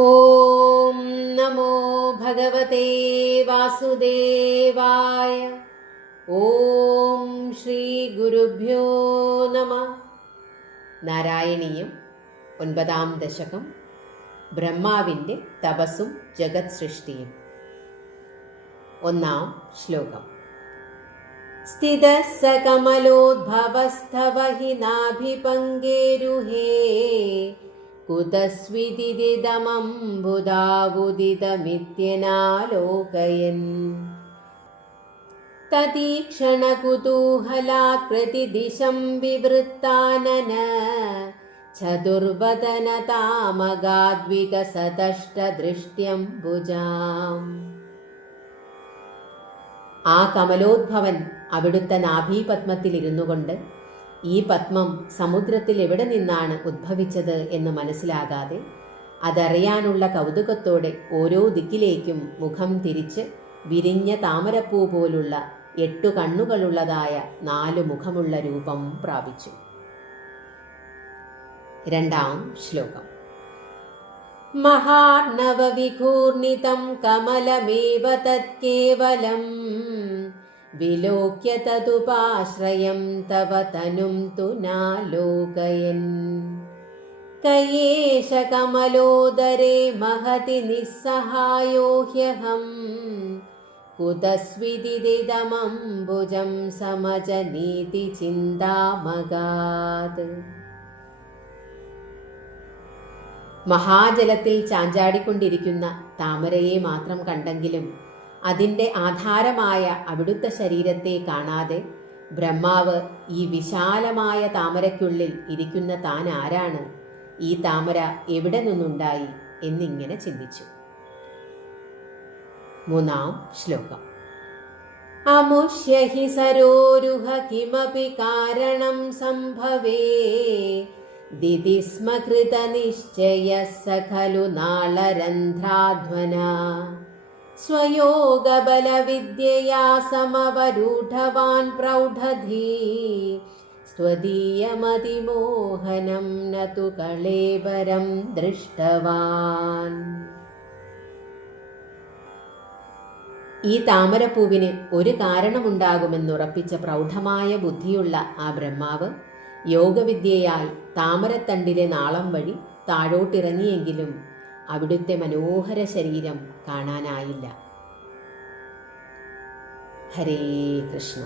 ഓം നമോ ഭഗവതേ വാസുദേവായ. ഓം ശ്രീ ഗുരുഭ്യോ നമഃ. നാരായണീയം 9-ാം ദശകം. ബ്രഹ്മാവിൻ്റെ തപസ്സും ജഗത് സൃഷ്ടിയും. 1-ാം ശ്ലോകം. സ്ഥിതഃ സ കമലോദ്ഭവസ്തവ ഹി നാഭിപങ്കേരുഹേ കുതസ്വിദിതമംബുദാവുദിതമിത്യനാലോകയൻ തദീക്ഷണകുതൂഹലാത് പ്രതിദിശം വിവൃത്താനന ചതുർവദനതാമഗാദ്വികസതഷ്ടദൃഷ്ട്യംബുജാം. ആ കമലോദ്ഭവൻ അവിടുത്തെ നാഭീപത്മത്തിലിരുന്നു കൊണ്ട് ഈ പത്മം സമുദ്രത്തിൽ എവിടെ നിന്നാണ് ഉദ്ഭവിച്ചത് എന്ന് മനസ്സിലാകാതെ അതറിയാനുള്ള കൗതുകത്തോടെ ഓരോ ദിക്കിലേക്കും മുഖം തിരിച്ച് വിരിഞ്ഞ താമരപ്പൂ പോലുള്ള 8 കണ്ണുകളുള്ളതായ 4 മുഖമുള്ള രൂപം പ്രാപിച്ചു. 2-ാം ശ്ലോകം. മഹാർണവവിഘൂർണിതം കമലമേവ തത്കേവലം വിലോക്യ തതുപാശ്രയം തവ തനും തു നാലോകയൻ കയേശ കമലോദരേ മഹതി നിസ്സഹായോ ഹ്യഹം കുതസ്വിദിതമംബുജം സമജനീതി ചിന്താമഗാത്. മഹാജലത്തിൽ ചാഞ്ചാടിക്കൊണ്ടിരിക്കുന്ന താമരയെ മാത്രം കണ്ടെങ്കിലും അതിൻ്റെ ആധാരമായ അവിടുത്തെ ശരീരത്തെ കാണാതെ ബ്രഹ്മാവ് ഈ വിശാലമായ താമരയ്ക്കുള്ളിൽ ഇരിക്കുന്ന താൻ ആരാണ്, ഈ താമര എവിടെ നിന്നുണ്ടായി എന്നിങ്ങനെ ചിന്തിച്ചു. 3-ാം ശ്ലോകം. അമുഷ്യ ഹി സരോരുഹ കിമപി കാരണം സംഭവേ ദിതി സ്മ കൃത നിശ്ചയ സ ഖലു നാളരന്ധ്രാധ്വനാ സ്വയോഗബലവിദ്യയാ സമവരൂഢവാൻ പ്രൗഢധീ സ്വദീയമതിമോഹനം നതു കളേബരം ദൃഷ്ടവാൻ. ഈ താമരപ്പൂവിന് ഒരു കാരണമുണ്ടാകുമെന്നുറപ്പിച്ച പ്രൗഢമായ ബുദ്ധിയുള്ള ആ ബ്രഹ്മാവ് യോഗവിദ്യയാൽ താമരത്തണ്ടിലെ നാളം വഴി താഴോട്ടിറങ്ങിയെങ്കിലും അവിടുത്തെ മനോഹര ശരീരം കാണാനായില്ല. ഹരേ കൃഷ്ണ.